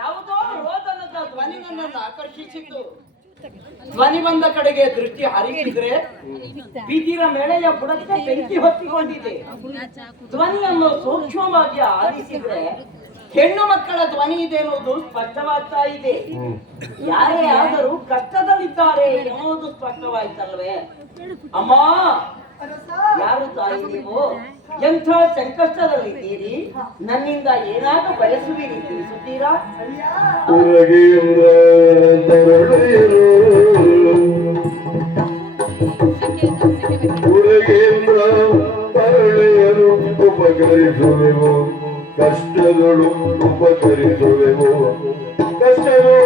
ಯಾವುದೋ ರೋದನದ ಧ್ವನಿ ನನ್ನನ್ನು ಆಕರ್ಷಿಸಿತು. ಧ್ವನಿ ಬಂದ ಕಡೆಗೆ ದೃಷ್ಟಿ ಹರಿಸಿದ್ರೆ ಬಿದಿರ ಮೇಳೆಯ ಬುಡಕ್ಕೆ ಬೆಂಕಿ ಹೊತ್ತಿಕೊಂಡಿದೆ. ಧ್ವನಿಯನ್ನು ಸೂಕ್ಷ್ಮವಾಗಿ ಆಲಿಸಿದ್ರೆ ಹೆಣ್ಣು ಮಕ್ಕಳ ಧ್ವನಿ ಇದೆ ಎನ್ನುವುದು ಸ್ಪಷ್ಟವಾಗ್ತಾ ಇದೆ. ಯಾರೇ ಆದರೂ ಕಷ್ಟದಲ್ಲಿದ್ದಾರೆ ಎನ್ನುವುದು ಸ್ಪಷ್ಟವಾಯ್ತಲ್ವೇ? ಅಮ್ಮ, ಯಾರು ತಾಯಿ ನೀವು? ಎಂಥ ಸಂಕಷ್ಟದಲ್ಲಿದ್ದೀರಿ? ನನ್ನಿಂದ ಏನಾದರೂ ಬಯಸುವಿರಿ, ತಿಳಿಸುತ್ತೀರಾ? ಉಪಕರಿಸುವೆವು ಕಷ್ಟಗಳು, ಉಪಕರಿಸುವೆವು ಕಷ್ಟಗಳು.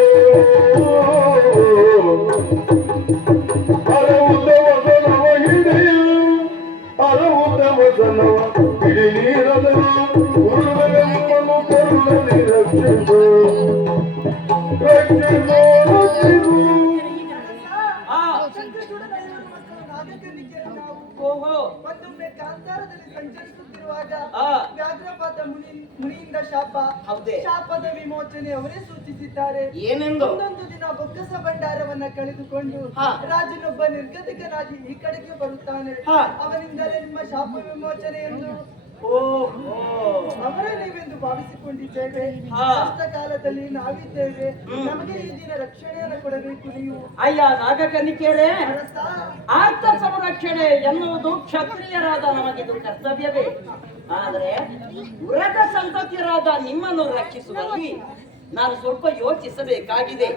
ವಸನವ ಇಡೀ ನೀರದನು ಉರುಳನ್ನು ಕರುಣಲಿ ರಕ್ಷಿಸು ರಕ್ಷಿಸು ರಕ್ಷಿಸು. ಮತ್ತೊಮ್ಮೆ ಕಾಂತಾರದಲ್ಲಿ ಸಂಚರಿಸುತ್ತಿರುವಾಗ ವ್ಯಾಘ್ರಪಾತ ಮುನಿಯಿಂದ ಶಾಪದ ವಿಮೋಚನೆ ಅವರೇ ಸೂಚಿಸಿದ್ದಾರೆ. ಏನೆಂದು? ಒಂದೊಂದು ದಿನ ಬೊಕ್ಕಸ ಭಂಡಾರವನ್ನ ಕಳೆದುಕೊಂಡು ರಾಜನೊಬ್ಬ ನಿರ್ಗತಿಕನಾಗಿ ಈ ಕಡೆಗೆ ಬರುತ್ತಾನೆ. ಅವನಿಂದಲೇ ನಿಮ್ಮ ಶಾಪ ವಿಮೋಚನೆ ಎಂದು ಅವರೇ ನೀವೆಂದು ಭಾವಿಸಿಕೊಂಡಿದ್ದೇವೆ. ಕಷ್ಟ ಕಾಲದಲ್ಲಿ ನಾವಿದ್ದೇವೆ, ನಮಗೆ ಈ ದಿನ ರಕ್ಷಣೆಯನ್ನು ಕೊಡಬೇಕು ನೀವು. ಅಯ್ಯ ನಾಗಕನಿಕೆರೆ, ಆರ್ಥ ಸಂರಕ್ಷಣೆ ಎನ್ನುವುದು ಕ್ಷತ್ರಿಯರಾದ ನಮಗಿದು ಕರ್ತವ್ಯವೇ. ಆದರೆ ಉರಗ ಸಂತತಿಯರಾದ ನಿಮ್ಮನ್ನು ರಕ್ಷಿಸುವಲ್ಲಿ ನಾನು ಸ್ವಲ್ಪ ಯೋಚಿಸಬೇಕಾಗಿದೆ.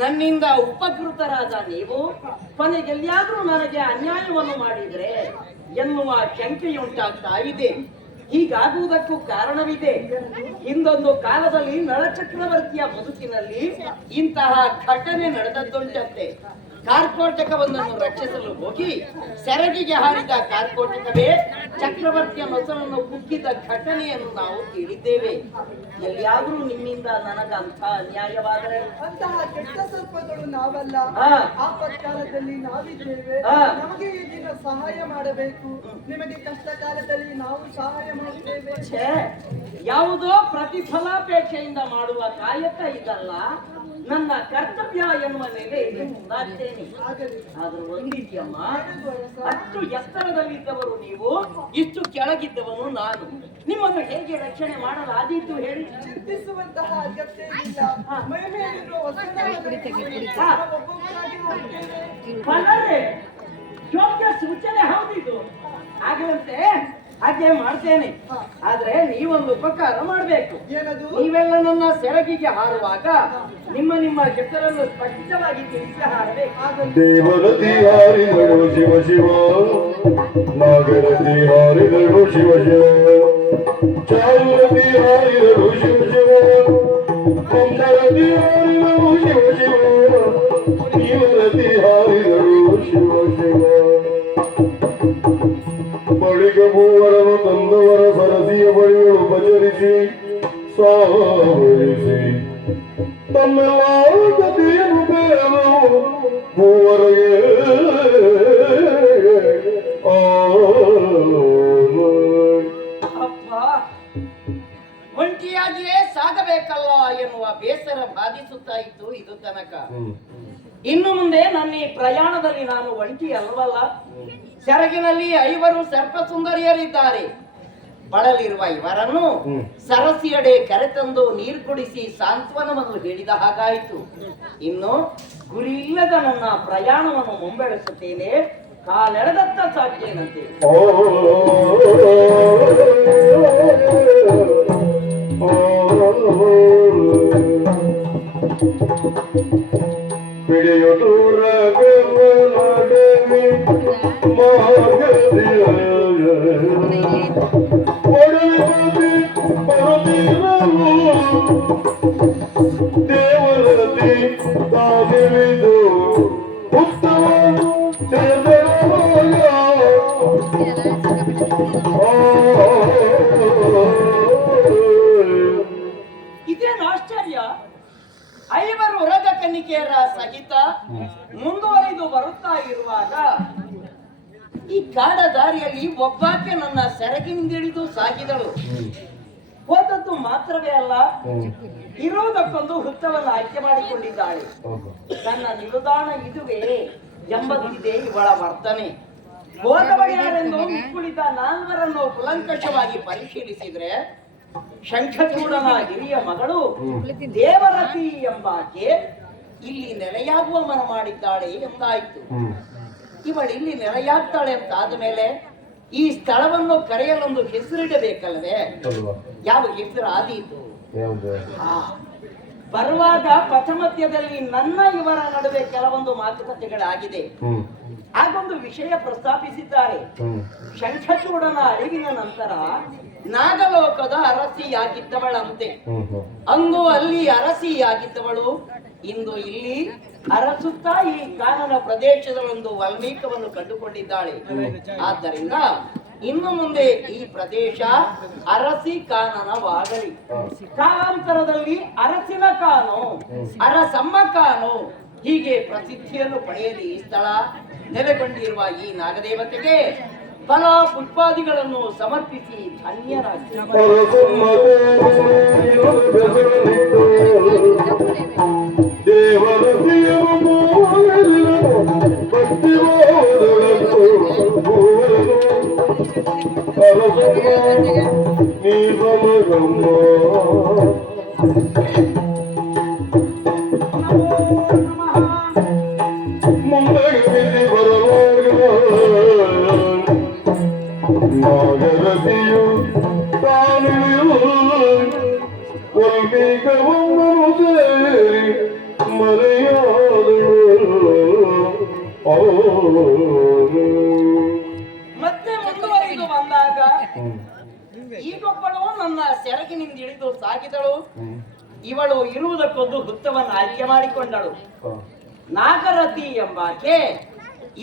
ನನ್ನಿಂದ ಉಪಕೃತರಾದ ನೀವು ಕೊನೆಗೆಲ್ಲಿಯಾದ್ರೂ ನನಗೆ ಅನ್ಯಾಯವನ್ನು ಮಾಡಿದ್ರೆ ಎನ್ನುವ ಶಂಕೆಯುಂಟಾಗ್ತಾ ಇದೆ. ಹೀಗಾಗುವುದಕ್ಕೂ ಕಾರಣವಿದೆ. ಹಿಂದೊಂದು ಕಾಲದಲ್ಲಿ ನಳಚಕ್ರವರ್ತಿಯ ಬದುಕಿನಲ್ಲಿ ಇಂತಹ ಘಟನೆ ನಡೆದದ್ದುಂಟಂತೆ. ಕಾರ್ಕೋಟಕವೊಂದನ್ನು ರಕ್ಷಿಸಲು ಹೋಗಿ ಸೆರಗಿಗೆ ಹಾರಿದ ಕಾರ್ಕೋಟಕವೇ ಚಕ್ರವರ್ತಿಯ ಮೊಸರನ್ನು ಕುಕ್ಕಿದ ಘಟನೆಯನ್ನು ನಾವು ಕೇಳಿದ್ದೇವೆ. ಎಲ್ಲಿಯಾದ್ರೂ ನಿಮ್ಮಿಂದ ನನಗಂಥ ಅನ್ಯಾಯವಾದರೆ? ಅಂತಹ ಕೆಟ್ಟ ಸರ್ಪಗಳು ನಾವಲ್ಲ, ಆಪತ್ಕಾಲದಲ್ಲಿ ನಾವಿದ್ದೇವೆ. ನಮಗೆ ಈ ದಿನ ಸಹಾಯ ಮಾಡಬೇಕು. ನಿಮಗೆ ಕಷ್ಟ ಕಾಲದಲ್ಲಿ ನಾವು ಸಹಾಯ ಮಾಡುತ್ತೇವೆ. ಯಾವುದೋ ಪ್ರತಿಫಲಾಪೇಕ್ಷೆಯಿಂದ ಮಾಡುವ ಕಾಯಕ ಇದಲ್ಲ, ನನ್ನ ಕರ್ತವ್ಯ ಎನ್ನುವ ಮೇಲೆ ಮುಂದಾಗ್ತೇನೆ. ಆದ್ರೂ ಒಂದಿದ್ಯಮ್ಮ, ಅಷ್ಟು ಎತ್ತರದಲ್ಲಿದ್ದವರು ನೀವು, ಇಷ್ಟು ಕೆಳಗಿದ್ದವನು ನಾನು. ನಿಮ್ಮನ್ನು ಹೇಗೆ ರಕ್ಷಣೆ ಮಾಡಲಾದೀತು ಹೇಳಿ? ಚಿಂತಿಸುವಂತಹ ಅಗತ್ಯ ಇಲ್ಲ. ಯೋಗ್ಯ ಸೂಚನೆ ಹೌದಿದು. ಹಾಗಂತೆ ಹಾಗೆ ಮಾಡ್ತೇನೆ. ಆದ್ರೆ ನೀವೊಂದು ಉಪಕಾರ ಮಾಡ್ಬೇಕು. ನೀವೆಲ್ಲ ನನ್ನ ಸೆರಗಿಗೆ ಹಾರುವಾಗ ನಿಮ್ಮ ನಿಮ್ಮ ಹೆಸರನ್ನು ಸ್ಪಷ್ಟವಾಗಿ ತಿಳಿಸಿ ಹಾರಬೇಕು. ದೇವರತಿ ಹಾರಿದಳು ಶಿವ ಶಿವ, ನಾಗರತಿ ಹಾರಿದಳು ಶಿವ ಶಿವ, ಚಾರುರತಿ ಹಾರಿದಳು ಶಿವ ಶಿವ, ಕುಂದರತಿ ಹಾರಿದಳು ಶಿವ ಶಿವ, ನೀವರತಿ ಹಾರಿದಳು ಶಿವ ಶಿವ. ಬಳಿಕ ಮೂವರನ್ನು ತಂದವರ ಸರಸಿಯ ಬಳಿಗಳು ಬಚರಿಸಿ ಸಾವರಿಸಿ ತಮ್ಮೆಲ್ಲ ಗತಿಯನ್ನು ಬೇರು ಮೂವರಿಗೆ ಅಪ್ಪ, ಒಂಟಿಯಾಗಿಯೇ ಸಾಗಬೇಕಲ್ಲ ಎನ್ನುವ ಬೇಸರ ಬಾಧಿಸುತ್ತಾ ಇತ್ತು ಇದು ತನಕ. ಇನ್ನು ಮುಂದೆ ನನ್ನ ಈ ಪ್ರಯಾಣದಲ್ಲಿ ನಾನು ಒಂಟಿ ಅಲ್ವಲ್ಲ. ಸೆರಗಿನಲ್ಲಿ 5 ಸರ್ಪ ಸುಂದರಿಯರಿದ್ದಾರೆ. ಬಳಲಿರುವ ಇವರನ್ನು ಸರಸಿಯಡೆ ಕರೆತಂದು ನೀರು ಕುಡಿಸಿ ಸಾಂತ್ವನವನ್ನು ಹೇಳಿದ ಹಾಗಾಯಿತು. ಇನ್ನು ಗುರಿ ಇಲ್ಲದ ನನ್ನ ಪ್ರಯಾಣವನ್ನು ಮುಂಬೆಳೆಸುತ್ತೇನೆ. ಕಾಲೆಳೆದತ್ತ ಸಾಧ್ಯೇನಂತೆ. ಪಿಡಿಯುಟೂರ ದೇವರತಿ ತಾಗಿಳಿದು ಉತ್ತಮ ಇದೇನು ಆಶ್ಚರ್ಯ! 5 ಉರಗ ಕನ್ನಿಕೆಯರ ಸಹಿತ ಮುಂದುವರಿದು ಬರುತ್ತಾ ಇರುವಾಗ ಈ ಕಾಡ ದಾರಿಯಲ್ಲಿ ಒಬ್ಬಾಕೆ ನನ್ನ ಸೆರಗಿನಿಂದಿಳಿದು ಸಾಗಿದಳು. ಹೋದದ್ದು ಮಾತ್ರವೇ ಅಲ್ಲ, ಇರುವುದಕ್ಕೊಂದು ಹುತ್ತವನ್ನು ಆಯ್ಕೆ ಮಾಡಿಕೊಂಡಿದ್ದಾಳೆ. ನನ್ನ ನಿಲುದಾಣ ಇದುವೇ ಎಂಬುದಿದೆ ಇವಳ ವರ್ತನೆ. ಹೋದವಳ್ಯಾರೆಂದು ಕುಳಿತ 4 ಕುಲಂಕಷವಾಗಿ ಪರಿಶೀಲಿಸಿದ್ರೆ ಶಂಖಚೂಡನ ಹಿರಿಯ ಮಗಳು ದೇವರತಿ ಎಂಬಾಕೆ ಇಲ್ಲಿ ನೆಲೆಯಾಗುವ ಮನ ಮಾಡಿದ್ದಾಳೆ ಎಂದಾಯಿತು. ಇವಳು ಇಲ್ಲಿ ನೆಲೆಯಾಗ್ತಾಳೆ ಅಂತ ಆದ್ಮೇಲೆ ಈ ಸ್ಥಳವನ್ನು ಕರೆಯಲೊಂದು ಹೆಸರಿಡಬೇಕಲ್ವೇ? ಯಾವ ಹೆಸರು ಆದೀತು? ಬರುವಾಗ ಪಥಮಧ್ಯದಲ್ಲಿ ನನ್ನ ಇವರ ನಡುವೆ ಕೆಲವೊಂದು ಮಾತುಕತೆಗಳಾಗಿದೆ. ಆಗೊಂದು ವಿಷಯ ಪ್ರಸ್ತಾಪಿಸಿದ್ದಾರೆ. ಶಂಖಚೂಡನ ಅಳಿವಿನ ನಂತರ ನಾಗಲೋಕದ ಅರಸಿಯಾಗಿದ್ದವಳಂತೆ. ಅಂದು ಅಲ್ಲಿ ಅರಸಿಯಾಗಿದ್ದವಳು ಇಂದು ಇಲ್ಲಿ ಅರಸುತ್ತಾ ಈ ಕಾನನ ಪ್ರದೇಶದಲ್ಲೊಂದು ವಾಲ್ಮೀಕವನ್ನು ಕಂಡುಕೊಂಡಿದ್ದಾಳೆ. ಆದ್ದರಿಂದ ಇನ್ನು ಮುಂದೆ ಈ ಪ್ರದೇಶ ಅರಸಿ ಕಾನನವಾಗಲಿ. ಕಾಲಾಂತರದಲ್ಲಿ ಅರಸಿನ ಕಾನು, ಅರಸಮ್ಮ ಕಾನು ಹೀಗೆ ಪ್ರಸಿದ್ಧಿಯನ್ನು ಪಡೆಯಲಿ ಈ ಸ್ಥಳ ನೆಲೆಗೊಂಡಿರುವ ಈ ನಾಗದೇವತೆಗೆ ಫಲ ಪುಷ್ಪಾದಿಗಳನ್ನು ಸಮರ್ಪಿಸಿ ಧನ್ಯರಾಗಿ ನಾಗರತಿಯು ತಾನಿಯು ಒಲ್ಮೀಕವನ್ನು ಸೇರಿ ಮರೆಯಾದಳು. ಮತ್ತೆ ಮುಂದುವರಿದು ಬಂದಾಗ ಈಗೊಬ್ಬಳು ನನ್ನ ಸೆರಗಿನಿಂದ ಇಳಿದು ಸಾಗಿದಳು. ಇವಳು ಇರುವುದಕ್ಕೊಂದು ಹುತ್ತವನ್ನು ಆಯ್ಕೆ ಮಾಡಿಕೊಂಡಳು. ನಾಗರತಿ ಎಂಬಾಕೆ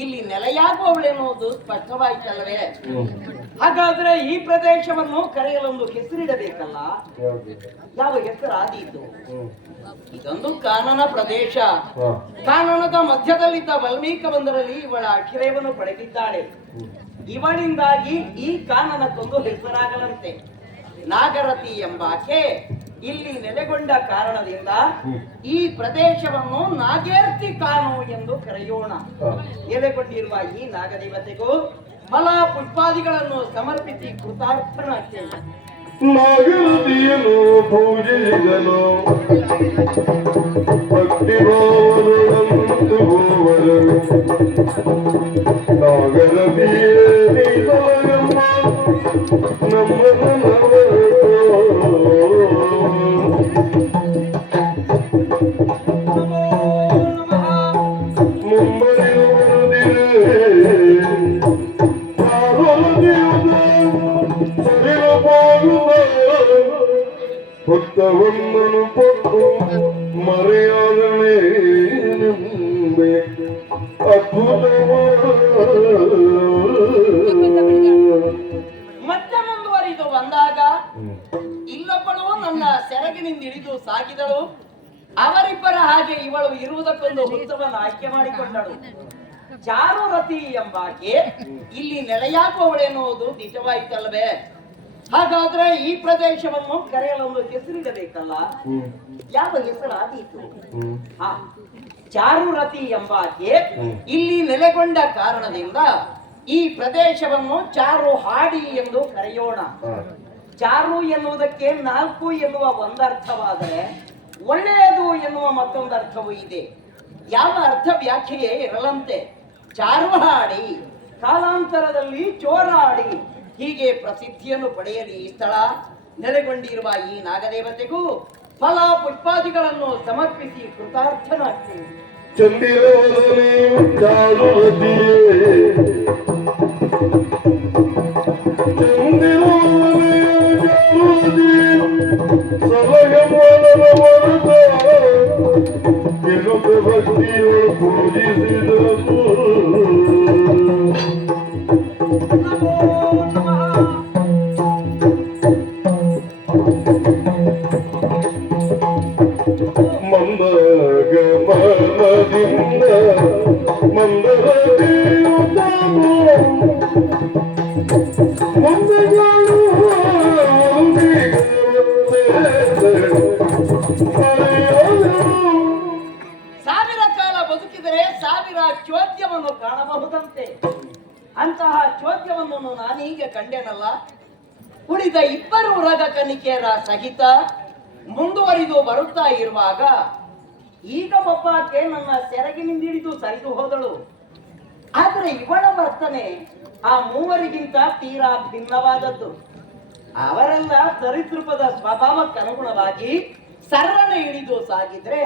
ಇಲ್ಲಿ ನೆಲೆಯಾಗುವವಳೆನ್ನುವುದು ಸ್ಪಷ್ಟವಾಯಿತಲ್ಲವೇ? ಹಾಗಾದ್ರೆ ಈ ಪ್ರದೇಶವನ್ನು ಕರೆಯಲೊಂದು ಹೆಸರಿಡಬೇಕಲ್ಲ. ಯಾವ ಹೆಸರು ಆದೀತು? ಇದೊಂದು ಕಾನನ ಪ್ರದೇಶ. ಕಾನನದ ಮಧ್ಯದಲ್ಲಿದ್ದ ವಾಲ್ಮೀಕ ಒಂದರಲ್ಲಿ ಇವಳ ಆಶ್ರಯವನ್ನು ಪಡೆದಿದ್ದಾಳೆ. ಇವಳಿಂದಾಗಿ ಈ ಕಾನನಕ್ಕೊಂದು ಹೆಸರಾಗಲಂತೆ. ನಾಗರತಿ ಎಂಬಾಕೆ ಇಲ್ಲಿ ನೆಲೆಗೊಂಡ ಕಾರಣದಿಂದ ಈ ಪ್ರದೇಶವನ್ನು ನಾಗೇರ್ತಿ ಕಾನು ಎಂದು ಕರೆಯೋಣ. ನೆಲೆಗೊಂಡಿರುವ ಈ ನಾಗದೇವತೆಗೂ ಫಲ ಪುಷ್ಪಾದಿಗಳನ್ನು ಸಮರ್ಪಿಸಿ ಕೃತಾರ್ಥನಾಗ್ತೇನೆ. ನಾಗರತಿಯನ್ನು ಪೂಜಿಸಿದನು ಭಕ್ತಿಭಾವನಂತು ಗೋವರನು. ನಾಗರತಿಯೇ ನೀತಲಗಮ್ಮ ನಮ್ಮನ್ನು ಭಕ್ತವನ್ನನು ಪಟ್ಟು ಮರೆಯಾದಳೆ ಅದ್ಭುತವಾದ. ಮತ್ತೆ ಮುಂದುವರಿದು ಬಂದಾಗ ಇಲ್ಲೊಬ್ಬಳು ನನ್ನ ಸೆರಗಿನಿಂದ ಇಳಿದು ಸಾಗಿದಳು. ಅವರಿಬ್ಬರ ಹಾಗೆ ಇವಳು ಇರುವುದಕ್ಕೊಂದು ಹುತ್ತವನ್ನು ಆಯ್ಕೆ ಮಾಡಿಕೊಂಡಳು. ಚಾರುರತಿ ಎಂಬಾಕೆ ಇಲ್ಲಿ ನೆಲೆಯಾಗುವವಳೆನ್ನುವುದು ನಿಜವಾಯಿತಲ್ಲವೇ? ಹಾಗಾದ್ರೆ ಈ ಪ್ರದೇಶವನ್ನು ಕರೆಯಲು ಒಂದು ಹೆಸರಿಡಬೇಕಲ್ಲ. ಯಾವ ಹೆಸರಾದೀತು? ಚಾರುರತಿ ಎಂಬಾಕೆ ಇಲ್ಲಿ ನೆಲೆಗೊಂಡ ಕಾರಣದಿಂದ ಈ ಪ್ರದೇಶವನ್ನು ಚಾರು ಹಾಡಿ ಎಂದು ಕರೆಯೋಣ. ಚಾರು ಎನ್ನುವುದಕ್ಕೆ 4 ಎನ್ನುವ ಒಂದರ್ಥವಾದರೆ ಒಳ್ಳೆಯದು ಎನ್ನುವ ಮತ್ತೊಂದು ಅರ್ಥವೂ ಇದೆ. ಯಾವ ಅರ್ಥ ವ್ಯಾಖ್ಯೆಯೇ ಇರಲಂತೆ. ಚಾರು ಹಾಡಿ ಕಾಲಾಂತರದಲ್ಲಿ ಚೋರಾಡಿ ಹೀಗೆ ಪ್ರಸಿದ್ಧಿಯನ್ನು ಪಡೆಯಲಿ ಈ ಸ್ಥಳ. ನೆಲೆಗೊಂಡಿರುವ ಈ ನಾಗದೇವತೆಗೂ ಫಲ ಪುಷ್ಪಾದಿಗಳನ್ನು ಸಮರ್ಪಿಸಿ ಕೃತಾರ್ಥನಾಗ್ತೀನಿ. ಚಂದಿರವದನೆ ಚಾರುರತಿಯೇ ಸಲಗಮನದ ಮರುತ ಗೆಲುಕ ಭಕ್ತಿಯು ಪೂಜಿಸಿದನು. ಮಂದಗಮನದಿಂದ ಮಂದರತಿಯು ತಾನು ಮಂದಗಳು ಸಾವಿರ ಕಾಲ ಬದುಕಿದರೆ ಸಾವಿರ ಚೋದ್ಯವನ್ನು ಕಾಣಬಹುದಂತೆ. ಅಂತಹ ಚೋದ್ಯವನ್ನು ನಾನೀಗ ಕಂಡೆನಲ್ಲ. ಉಳಿದ 2 ರಗ ಕನ್ನಿಕೆಯರ ಸಹಿತ ಮುಂದುವರಿದು ಬರುತ್ತಾ ಇರುವಾಗ ಈಗ ಒಬ್ಬಾಕೆ ನನ್ನ ಸೆರಗಿನಿಂದ ಹಿಡಿದು ಸರಿದು ಹೋದಳು. ಆದರೆ ಇವಳ ವರ್ತನೆ ಆ 3 ತೀರಾ ಭಿನ್ನವಾದದ್ದು. ಅವರೆಲ್ಲ ಸರಿಸೃಪದ ಸ್ವಭಾವಕ್ಕನುಗುಣವಾಗಿ ಸರಳನೆ ಇಳಿದು ಸಾಗಿದ್ರೆ,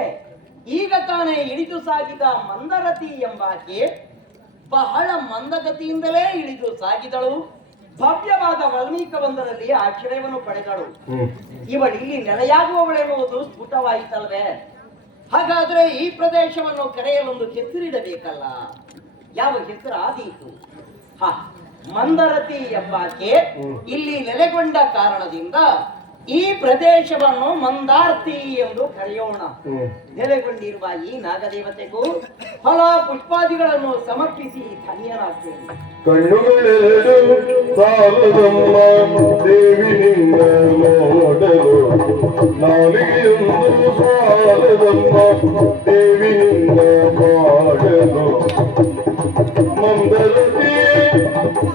ಈಗ ತಾನೇ ಇಳಿದು ಸಾಗಿದ ಮಂದರತಿ ಎಂಬಾಕೆ ಬಹಳ ಮಂದಗತಿಯಿಂದಲೇ ಇಳಿದು ಸಾಗಿದಳು. ಭವ್ಯವಾದ ವಲ್ಮೀಕವೊಂದರಲ್ಲಿ ಆಶ್ರಯವನ್ನು ಪಡೆದಳು. ಇವಳಿಲ್ಲಿ ನೆಲೆಯಾಗುವವಳೆನ್ನುವುದು ಸ್ಫುಟವಾಯಿತಲ್ವೇ? ಹಾಗಾದ್ರೆ ಈ ಪ್ರದೇಶವನ್ನು ಕರೆಯಲೊಂದು ಹೆಸರಿಡಬೇಕಲ್ಲ. ಯಾವ ಹೆಸರಾದೀತು? ಮಂದರತಿ ಎಂಬಾಕೆ ಇಲ್ಲಿ ನೆಲೆಗೊಂಡ ಕಾರಣದಿಂದ ಈ ಪ್ರದೇಶವನ್ನು ಮಂದಾರ್ತಿ ಎಂದು ಕರೆಯೋಣ. ನೆಲೆಗೊಂಡಿರುವ ಈ ನಾಗದೇವತೆಗೂ ಫಲ ಪುಷ್ಪಾದಿಗಳನ್ನು ಸಮರ್ಪಿಸಿ ಧನ್ಯರಾಗ್ತೇನೆ. ಕಣ್ಣುಗಳೆರಡು ಸಾಲದಮ್ಮ ದೇವಿನಿಂದ ನೋಡಲು, ನಾಲಿಗೆಯೊಂದು ಸಾಲದಮ್ಮ ದೇವಿನಿಂದ ಮಾಡಲು. ಮಂದರತಿ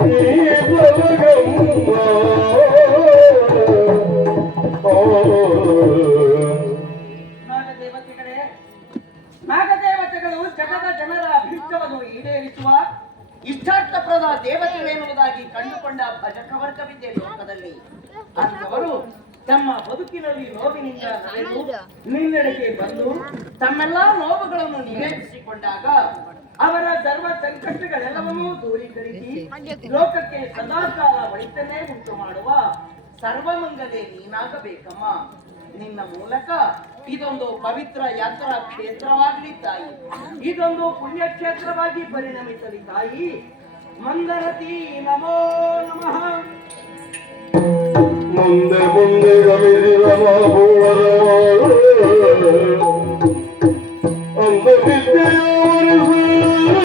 ನೀ ಬಲಗಮ್ಮ ನಾಗದೇವತೆಗಳು ಜಗದ ಜನರ ಅಭಿಷ್ಟವನ್ನು ಈಡೇರಿಸುವ ಇಷ್ಟಾರ್ಥಪ್ರದ ದೇವತೆಗಳೆನ್ನುವುದಾಗಿ ಕಂಡುಕೊಂಡ ಭಜಕ ವರ್ಗವಿದೆ ಲೋಕದಲ್ಲಿ. ಅಂತವರು ತಮ್ಮ ಬದುಕಿನಲ್ಲಿ ನೋವಿನಿಂದ ನಡೆದು ನಿನ್ನೆಡೆಗೆ ಬಂದು ತಮ್ಮೆಲ್ಲಾ ನೋವುಗಳನ್ನು ನಿವೇದಿಸಿಕೊಂಡಾಗ ಅವರ ಸರ್ವ ಸಂಕಷ್ಟಗಳೆಲ್ಲವನ್ನೂ ದೂರೀಕರಿಸಿ ಲೋಕಕ್ಕೆ ಸದಾಕಾಲ ಒಳಿತನ್ನೇ ಉಂಟು ಮಾಡುವ ಸರ್ವಮಂಗಲೆ ನೀನಾಗಬೇಕಮ್ಮ. ನಿನ್ನ ಮೂಲಕ ಇದೊಂದು ಪವಿತ್ರ ಯಾತ್ರಾ ಕ್ಷೇತ್ರವಾಗಲಿ ತಾಯಿ. ಇದೊಂದು ಪುಣ್ಯ ಕ್ಷೇತ್ರವಾಗಿ ಪರಿಣಮಿಸಲಿ ತಾಯಿ. ಮಂದರತಿ ನಮೋ ನಮಃ. ಮಂದರ